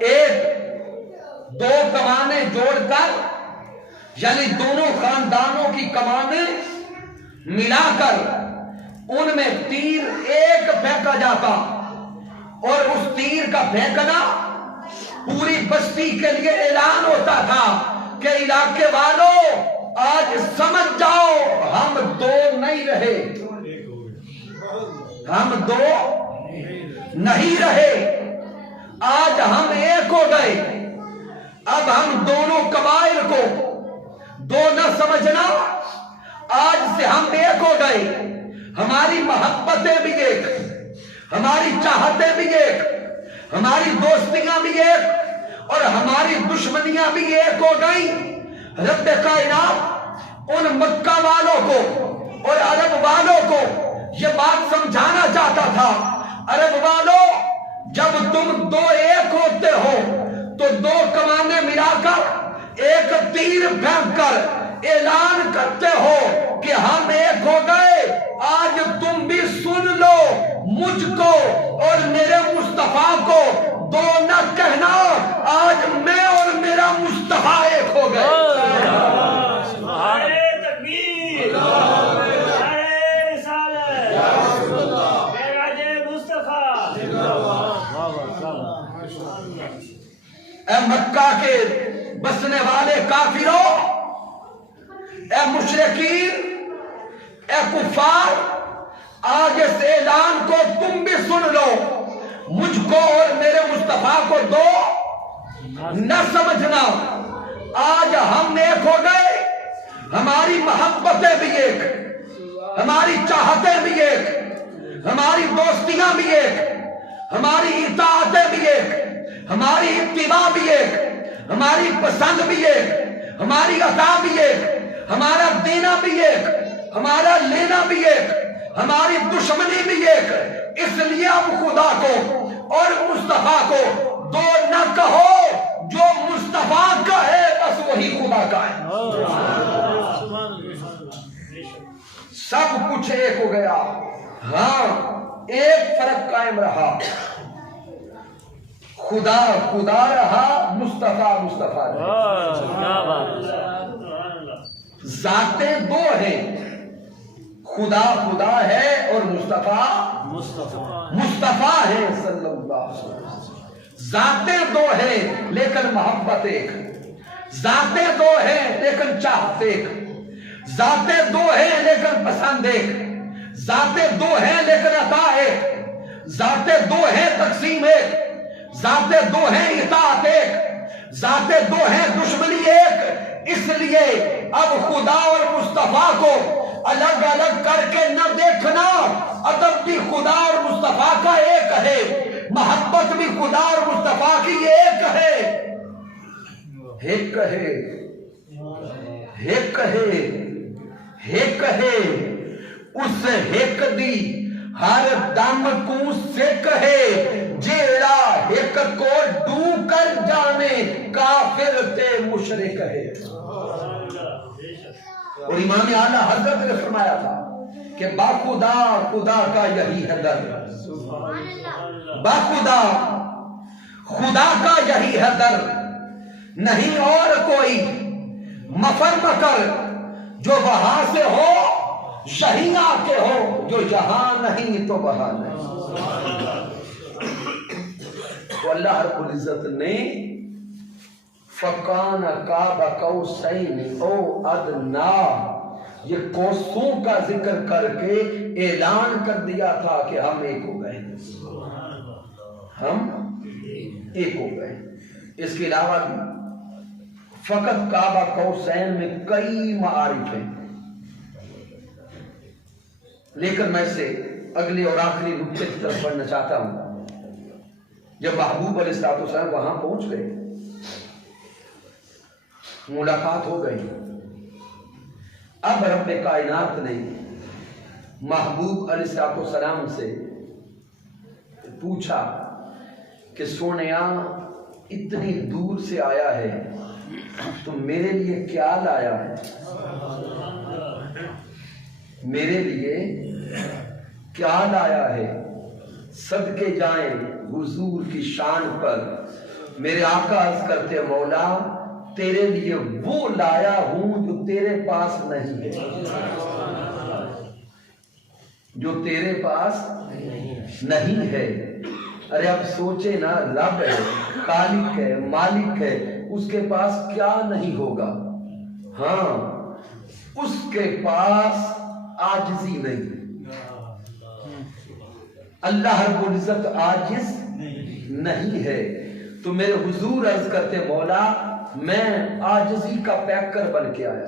1. 2 کمانیں جوڑ کر، یعنی دونوں خاندانوں کی کمانیں ملا کر ان میں تیر ایک پھینکا جاتا اور اس تیر کا پھینکنا پوری بستی کے لیے اعلان ہوتا تھا کہ علاقے والوں آج سمجھ جاؤ ہم دو نہیں رہے، ہم دو نہیں رہے، آج ہم ایک ہو گئے۔ اب ہم دونوں قبائل کو دو نہ سمجھنا، آج سے ہم ایک ہو گئے، ہماری محبتیں بھی ایک، ہماری چاہتیں بھی ایک، ہماری دوستیاں بھی ایک اور ہماری دشمنیاں بھی ایک ہو گئی۔ رب کائنات ان مکہ والوں کو اور عرب والوں کو یہ بات سمجھانا چاہتا تھا، عرب والوں جب تم دو ایک ہوتے ہو تو دو کمانیں ملا کر ایک تیر پھینک کر اعلان کرتے ہو کہ ہم ایک ہو گئے۔ آج تم بھی سن لو، مجھ کو اور میرے مصطفیٰ کو دو نہ کہنا، آج میں اور میرا مصطفیٰ ایک ہو گئے۔ اے مکہ کے بسنے والے کافروں، اے مشرکین، اے کفار، آج اس اعلان کو تم بھی سن لو، مجھ کو اور میرے مصطفیٰ کو دو نہ سمجھنا، آج ہم ایک ہو گئے، ہماری محبتیں بھی ایک، ہماری چاہتیں بھی ایک، ہماری دوستیاں بھی ایک، ہماری اطاعتیں بھی ایک، ہماری اتباع بھی ایک، ہماری پسند بھی ایک، ہماری عطا بھی ایک، ہمارا دینا بھی ایک، ہمارا لینا بھی ایک، ہماری دشمنی بھی ایک۔ اس لیے اب خدا کو اور مصطفیٰ کو دو نہ کہو، جو مصطفیٰ کا ہے بس وہی خدا کا ہے۔ سب کچھ ایک ہو گیا، ہاں ایک فرق قائم رہا، خدا خدا رہا، مصطفیٰ مصطفیٰ رہا۔ ذاتیں دو ہیں، خدا خدا ہے اور مصطفیٰ مصطفیٰ ہے صلی اللہ علیہ وسلم۔ ذاتیں دو ہیں لیکن محبت ایک، ذاتیں دو ہیں لیکن چاہت ایک، ذاتیں دو ہیں لیکن پسند ایک، ذاتیں دو ہیں لیکن عطا ایک، ذاتیں دو ہیں تقسیم ایک، ذاتیں دو ہیں اطاعت ایک، ذاتیں دو ہیں دشمنی ایک۔ اس لیے اب خدا اور مصطفیٰ کو الگ الگ کر کے نہ دیکھنا، ادب بھی خدا اور مصطفیٰ کا ایک ہے، محبت بھی خدا اور مصطفیٰ کی ایک ہے۔ ایک ہے، ایک ہے، ایک ہے، اس ایک دی ہر دم کو سکھ ہے، جیڑا ایک کو ڈو کر جانے کافر تے مشرک ہے۔ اور امام اعلیٰ حضرت نے فرمایا تھا کہ باخدا خدا کا یہی ہے در، باخدا خدا کا یہی ہے در، نہیں اور کوئی مفر مکر، جو وہاں سے ہو یہیں آ کے ہو، جو یہاں نہیں تو وہاں نہیں۔ تو اللہ رب العزت نے فَقَانَ قَابَ قَوْسَيْنِ او ادنا، یہ کوسوں کا ذکر کر کے اعلان کر دیا تھا کہ ہم ایک ہو گئے، ہم ایک ہو گئے۔ اس کے علاوہ فقط قَابَ قَوْسَيْن میں کئی معارف ہیں، لیکن میں سے اگلے اور آخری نقطے کی طرف بڑھنا چاہتا ہوں۔ جب محبوب علیہ السلام وہاں پہنچ گئے، ملاقات ہو گئی، اب رب کائنات نے محبوب علیہ السلام سے پوچھا کہ سونیا اتنی دور سے آیا ہے تو میرے لیے کیا لایا ہے؟ میرے لیے کیا لایا ہے؟ صدقے جائیں حضور کی شان پر، میرے آقا عرض کرتے مولا تیرے لیے وہ لایا ہوں جو تیرے پاس نہیں ہے۔ جو تیرے پاس نہیں ہے. ارے اب سوچے نا، رب ہے، خالق ہے، مالک ہے، اس کے پاس کیا نہیں ہوگا؟ ہاں، اس کے پاس عاجزی نہیں. اللہ رب العزت عاجز نہیں ہے. تو میرے حضور عرض کرتے مولا میں عاجزی کا پیکر بن کے آیا،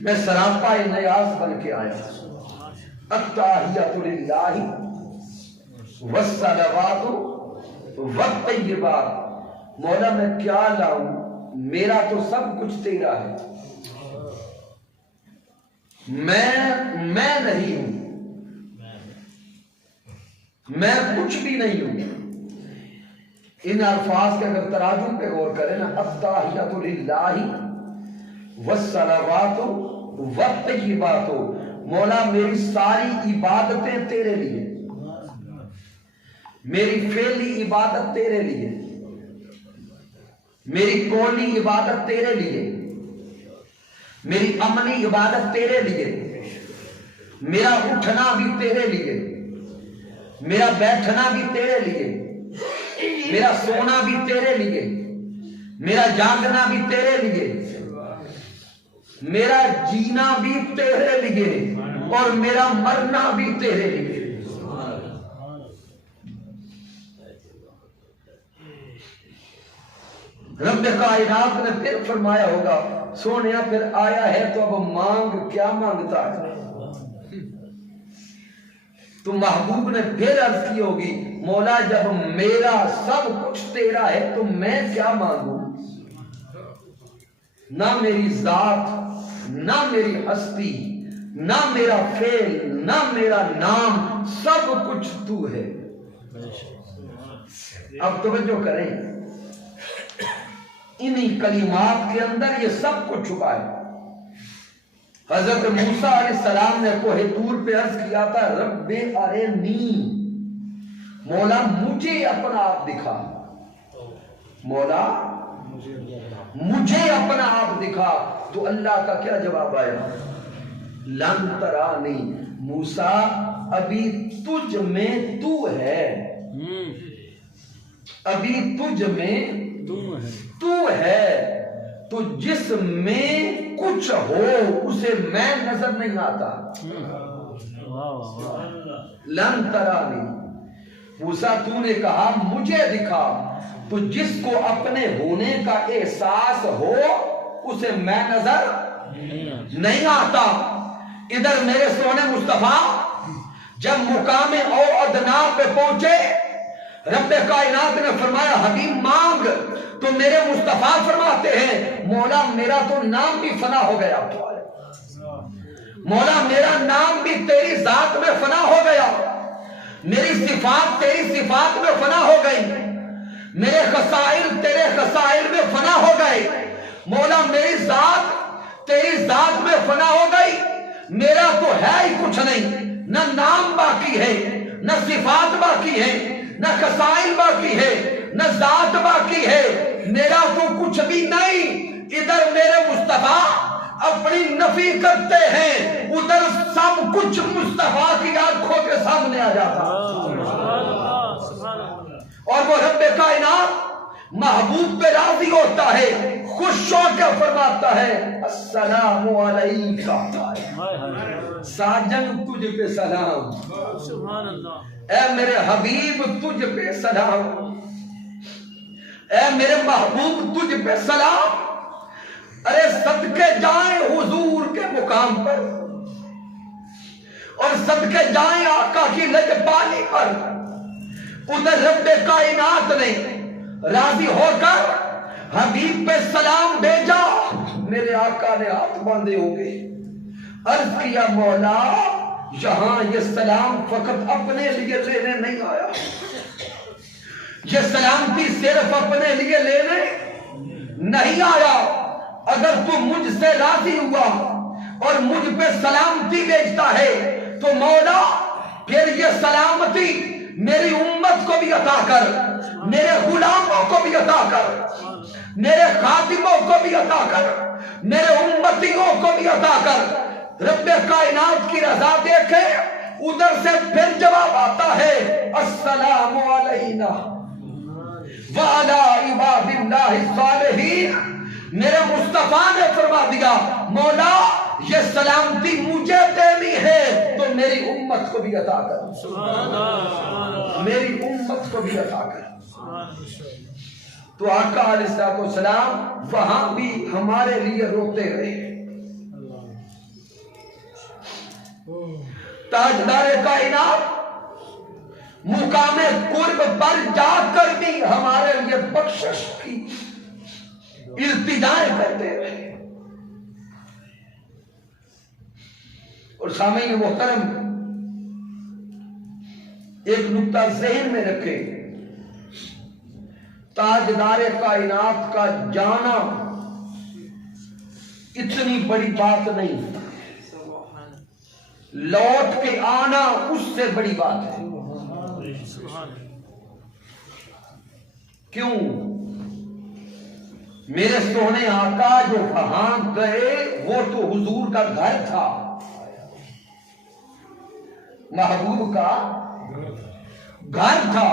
میں سراپا نیاز بن کے آیا. التحیۃ للہ والصلوات والطیبات. مولا میں کیا لاؤں، میرا تو سب کچھ تیرا ہے، میں نہیں ہوں، میں کچھ بھی نہیں ہوں. ان الفاظ کے اگر تراجم پہ غور کریں نا، التحیۃ للہ والصلوات والطیبات، مولا میری ساری عبادتیں تیرے لیے، میری فعلی عبادت تیرے لیے، میری قولی عبادت تیرے لیے، میری عملی عبادت تیرے لیے، میرا اٹھنا بھی تیرے لیے، میرا بیٹھنا بھی تیرے لیے، میرا سونا بھی تیرے لیے، میرا جاگنا بھی تیرے لیے، میرا جینا بھی تیرے لیے، اور میرا مرنا بھی تیرے لیے. رب کائنات نے پھر فرمایا ہوگا سونیا پھر آیا ہے تو اب مانگ، کیا مانگتا ہے؟ تو محبوب نے پھر عرض کی ہوگی مولا جب میرا سب کچھ تیرا ہے تو میں کیا مانگوں؟ نہ میری ذات، نہ میری ہستی، نہ میرا فعل، نہ میرا نام، سب کچھ تو ہے. اب توجہ کریں، انہی کلمات کے اندر یہ سب کچھ چھپا ہے. حضرت موسیٰ علیہ السلام نے کوہ طور پہ عرض کیا تھا رب ارنی، مولا مجھے اپنا آپ دکھا، مولا مجھے اپنا آپ دکھا. تو اللہ کا کیا جواب آیا؟ لن ترانی، موسیٰ ابھی تجھ میں تو ہے، ابھی تجھ میں تو ہے، تو جس میں کچھ ہو اسے میں نظر نہیں آتا. لن ترانی، موسیٰ تو نے کہا مجھے دکھا، تو جس کو اپنے ہونے کا احساس ہو اسے میں نظر نہیں آتا. ادھر میرے سونے مصطفیٰ جب مقام او ادنا پہ پہنچے، رب کائنات نے فرمایا حبیب مانگ، تو میرے مصطفیٰ فرماتے ہیں مولا میرا تو نام بھی فنا ہو گیا، مولا میرا نام بھی تیری ذات میں فنا ہو گیا، میری صفات تیری صفات میں فنا ہو گئی، میرے خصائل تیرے خصائل میں فنا ہو گئے. مولا میری ذات تیری ذات میں فنا ہو گئی، میرا تو ہے ہی کچھ نہیں، نہ نام باقی ہے، نہ صفات باقی ہے، نہ خصائل باقی ہے، نہ ذات باقی ہے، میرا تو کچھ بھی نہیں. ادھر میرے مصطفیٰ اپنی نفی کرتے ہیں، ادھر سب کچھ مصطفیٰ کی آنکھوں کے سامنے آ جاتا. اور وہ رب کائنات محبوب پہ راضی ہوتا ہے، خوش ہو کے فرماتا ہے السلام علیکہ، ساجن تجھ پہ سلام، اے میرے حبیب تجھ پہ سلام، اے میرے محبوب تجھ پہ سلام. ارے صدقے جائیں حضور کے مقام پر، اور صدقے جائیں آقا کی لجپالی پر. ادھر رب کائنات نے راضی ہو کر حبیب پہ سلام بھیجا، میرے آقا نے ہاتھ باندھے ہو گئے، عرض کیا مولا یہاں یہ سلام فقط اپنے لیے لینے نہیں آیا، یہ سلامتی صرف اپنے لیے لینے نہیں آیا. اگر تو مجھ سے راضی ہوا اور مجھ پہ سلامتی بھیجتا ہے تو مولا پھر یہ سلامتی میری امت کو بھی عطا کر، میرے غلاموں کو بھی عطا کر، میرے خادموں کو بھی عطا کر، میرے امتیوں کو بھی عطا کر. رب کائنات کی رضا دیکھے ادھر سے پھر جواب آتا ہے السلام علینا وعلی عباد اللہ الصالحین. میرے مصطفیٰ نے فرما دیا مولا یہ سلامتی مجھے دینی ہے تو میری امت کو بھی عطا کر, میری امت کو بھی عطا کر. تو آقا علیہ السلام وہاں بھی ہمارے لیے روتے رہے. تاجدار کائنات مقام قرب پر جا کر بھی ہمارے لیے بخشش کی التجائیں کرتے رہے. اور سامعین محترم ایک نقطہ ذہن میں رکھے, تاجدار کائنات کا جانا اتنی بڑی بات نہیں, لوٹ کے آنا اس سے بڑی بات ہے. کیوں؟ میرے سونے آقا جو وہاں گئے وہ تو حضور کا گھر تھا, محبوب کا گھر تھا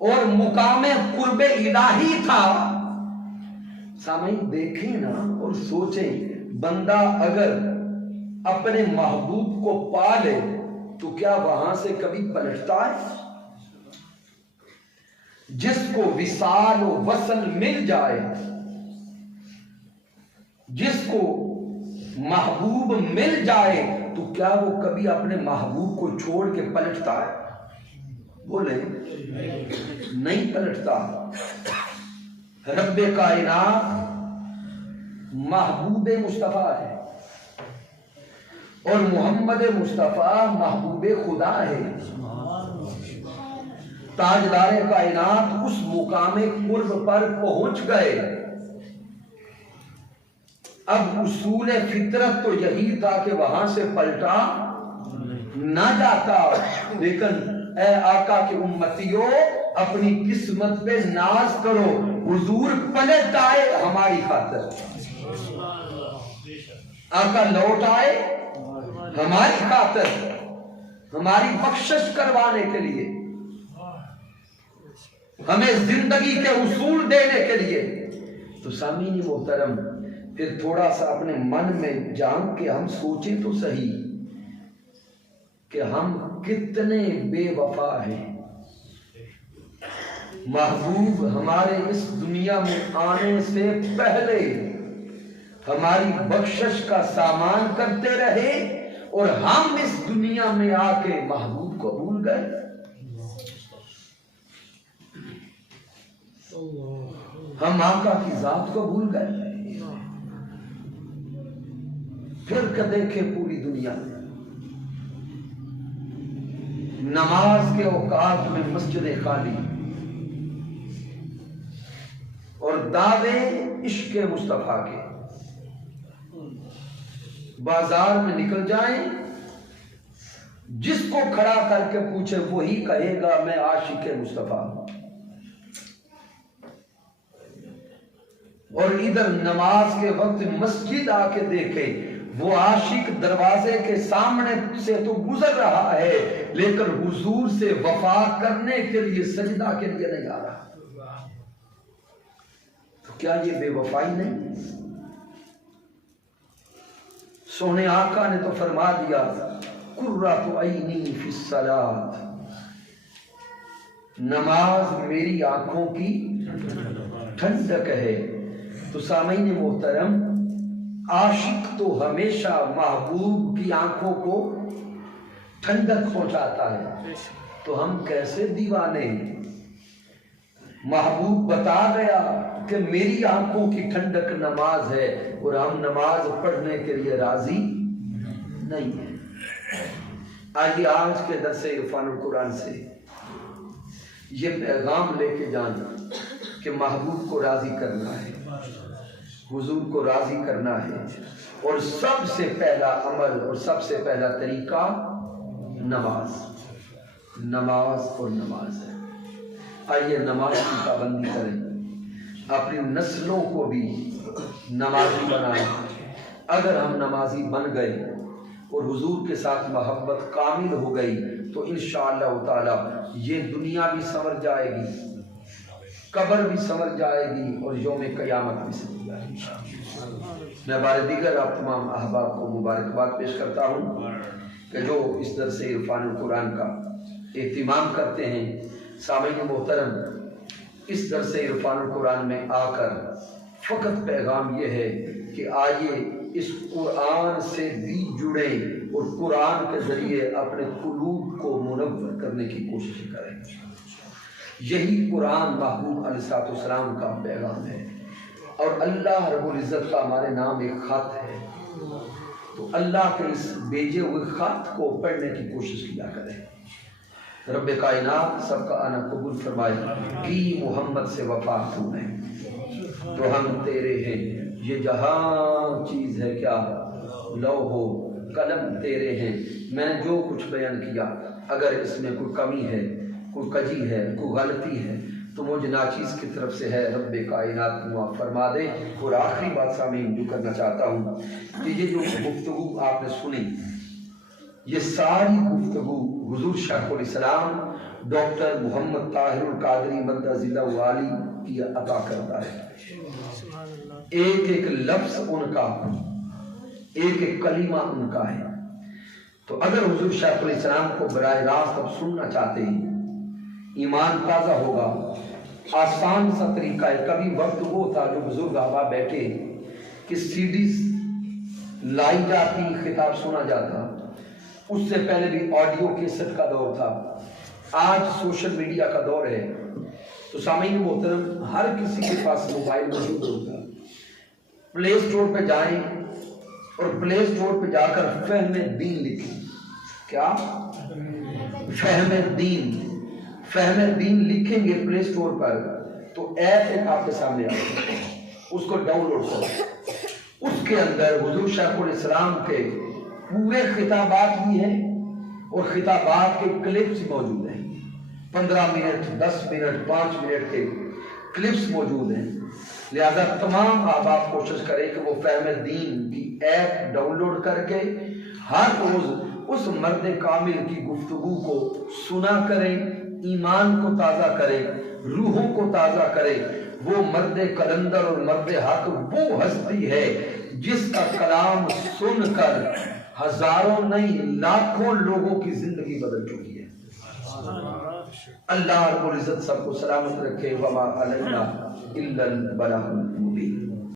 اور مقام قرب الہی تھا. سامعین دیکھیں نا اور سوچیں, بندہ اگر اپنے محبوب کو پا لے تو کیا وہاں سے کبھی پلٹتا ہے؟ جس کو وصال و وصل مل جائے, جس کو محبوب مل جائے تو کیا وہ کبھی اپنے محبوب کو چھوڑ کے پلٹتا ہے؟ بولے نہیں پلٹتا. رب کائنات محبوب مصطفیٰ ہے اور محمد مصطفیٰ محبوب خدا ہے. تاجدار کائنات اس مقام قرب پر پہنچ گئے. اب اصول فطرت تو یہی تھا کہ وہاں سے پلٹا نہ جاتا, لیکن اے آقا کی امتیوں اپنی قسمت پہ ناز کرو, حضور پلٹ آئے ہماری خاطر, آقا لوٹ آئے ہماری خاطر, ہماری بخشش کروانے کے لیے, ہمیں زندگی کے اصول دینے کے لیے. تو سامعین محترم پھر تھوڑا سا اپنے من میں جان کے ہم سوچیں تو صحیح کہ ہم کتنے بے وفا ہیں. محبوب ہمارے اس دنیا میں آنے سے پہلے ہماری بخشش کا سامان کرتے رہے اور ہم اس دنیا میں آ کے محبوب کو بھول گئے. ہم آقا کی ذات کو بھول گئے. پھر کہ دیکھیں پوری دنیا میں نماز کے اوقات میں مسجدیں خالی اور دعوے عشق مصطفیٰ کے. بازار میں نکل جائیں, جس کو کھڑا کر کے پوچھے وہی کہے گا میں عاشق مصطفیٰ ہوں. اور ادھر نماز کے وقت مسجد آ کے دیکھے, وہ عاشق دروازے کے سامنے سے تو گزر رہا ہے لیکن حضور سے وفا کرنے کے لیے سجدہ کے لیے نہیں آ رہا. تو کیا یہ بے وفائی نہیں؟ سونے آقا نے تو فرما دیا قرۃ عینی فی الصلاۃ, نماز میری آنکھوں کی ٹھنڈک ہے. تو سامعین محترم عاشق تو ہمیشہ محبوب کی آنکھوں کو ٹھنڈک پہنچاتا ہے. تو ہم کیسے دیوانے ہیں؟ محبوب بتا گیا کہ میری آنکھوں کی ٹھنڈک نماز ہے اور ہم نماز پڑھنے کے لیے راضی نہیں ہیں. آئیے آج کے درس عرفان القرآن سے یہ پیغام لے کے جانا کہ محبوب کو راضی کرنا ہے, حضور کو راضی کرنا ہے, اور سب سے پہلا عمل اور سب سے پہلا طریقہ نماز, نماز اور نماز ہے. آئیے نماز کی پابندی کریں, اپنی نسلوں کو بھی نمازی بنائیں, اگر ہم نمازی بن گئے اور حضور کے ساتھ محبت کامل ہو گئی تو انشاءاللہ تعالی یہ دنیا بھی سنور جائے گی، قبر بھی سنور جائے گی اور یوم قیامت بھی سنور جائے گی۔ میں بار دیگر آپ تمام احباب کو مبارکباد پیش کرتا ہوں کہ جو اس درس عرفان القرآن کا اہتمام کرتے ہیں۔ سامعین محترم، اس درس عرفان القرآن میں آ کر فقط پیغام یہ ہے کہ آئیے اس قرآن سے بھی جڑیں اور قرآن کے ذریعے اپنے قلوب کو منور کرنے کی کوشش کریں۔ یہی قرآن محبوب علیہ السلام کا پیغام ہے اور اللہ رب العزت کا ہمارے نام ایک خط ہے، تو اللہ کے اس بھیجے ہوئے خط کو پڑھنے کی کوشش کیا کریں۔ رب کائنات سب کا آنا قبول فرمائے۔ کی محمد سے وفا ہمیں تو ہم تیرے ہیں، یہ جہاں چیز ہے کیا لوح و قلم تیرے ہیں۔ میں نے جو کچھ بیان کیا اگر اس میں کوئی کمی ہے، کوئی کجی ہے، کوئی غلطی ہے تو مجھے ناچیز کی طرف سے ہے، رب کائنات معاف فرما دے۔ اور آخری بات سامعین جو کرنا چاہتا ہوں کہ یہ جو گفتگو آپ نے سنی، یہ ساری گفتگو حضور شیخ الاسلام ڈاکٹر محمد طاہر القادری مدہ ذلہ عالی کی عطا کرتا ہے۔ ایک ایک لفظ ان کا، ایک ایک کلمہ ان کا ہے۔ تو اگر حضور شیخ الاسلام کو براہ راست اب سننا چاہتے ہیں، ایمان تازہ ہوگا، آسان سا طریقہ ہے۔ کبھی وقت وہ تھا جو بزرگ احباب بیٹھے کہ سیڈیز لائی جاتی، خطاب سنا جاتا، اس سے پہلے بھی آڈیو کیسٹ کا دور تھا، آج سوشل میڈیا کا دور ہے۔ تو سامعین محترم، ہر کسی کے پاس موبائل موجود ہوتا، پلے اسٹور پہ جائیں اور پلے اسٹور پہ جا کر فہم دین لکھیں۔ کیا؟ فہم دین لکھیں گے پلے اسٹور پر تو ایپ ایک آپ کے سامنے آئے گا، اس کو ڈاؤن لوڈ کرو۔ اس کے اندر حضور شیخ الاسلام کے پورے خطابات بھی ہیں اور خطابات کے کلپس موجود ہیں، 15 منٹ، 10 منٹ، 5 منٹ کے کلپس موجود ہیں۔ لہذا تمام احباب کوشش کریں کہ وہ فہم دین کی ایپ ڈاؤن لوڈ کر کے ہر روز اس مرد کامل کی گفتگو کو سنا کریں، ایمان کو تازہ کریں، روحوں کو تازہ کریں۔ وہ مرد قلندر اور مرد حق وہ ہستی ہے جس کا کلام سن کر ہزاروں نہیں لاکھوں لوگوں کی زندگی بدل چکی ہے۔ اللہ رب العزت سب کو سلامت رکھے۔ وما علینا الا البلاغ المبین۔